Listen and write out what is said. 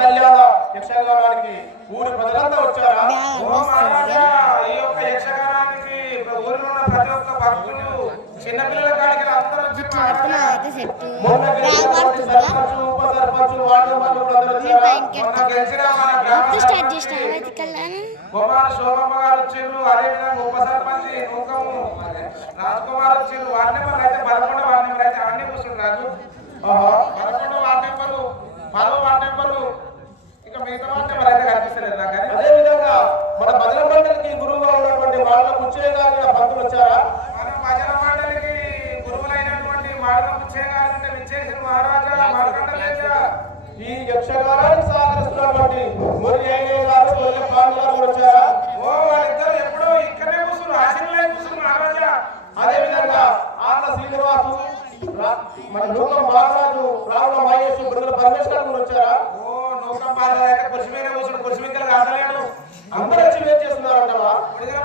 కళ్యాణ యక్షగానానికి ఊరి ప్రజలంతా వచ్చారా? ఈ యొక్క యక్షగానానికి ఊరిలో ఉన్న ప్రతి ఒక్క భక్తులు చిన్నపిల్లల కాడికి అందరూ కుమార్ శోభమ్మ గారు వచ్చారు. అదేవిధంగా ఉప సర్పంచ్ నూకము రాజ్ కుమార్ వచ్చారు. వార్డు నెంబర్ అయితే 11 వార్డు నెంబర్ అయితే అన్ని కూర్చుని రాజు 11 వార్డు నెంబరు 10 వార్డు నెంబరు ఇంకా మిగతా వార్డు నెంబర్ అయితే కనిపిస్తలేదు నాకు. అదే విధంగా మన భజన మండలికి గురువుగా ఉన్నటువంటి వాళ్ళ ముచ్చే గారి భక్తులు వచ్చారా? మన భజన మండలికి గురువులైనటువంటి మాడల ముచ్చే గారు అంటే విచ్చేసిన మహారాజా మార్కండలేజ ఈ యక్షగానానికి సహకరిస్తున్నటువంటి మురి అయ్యే గారు మురి పాండు గారు వచ్చారా? వాళ్ళిద్దరు ఎప్పుడో ఇక్కడే కూర్చున్నారు, ఆశీర్లే కూర్చున్నారు మహారాజా. అదే విధంగా ఆర్ల శ్రీనివాసు మన నూకం బాలరాజు రావుల మహేష్ బ్రదర్ పరమేశ్వర్ గారు వచ్చారా? నూకం బాలరాజు అయితే కుర్చీ మీద కూర్చుని కుర్చీ మీద కాదలేడు. అందరూ వచ్చి వెయిట్ చేస్తున్నారంటావా? విడుదల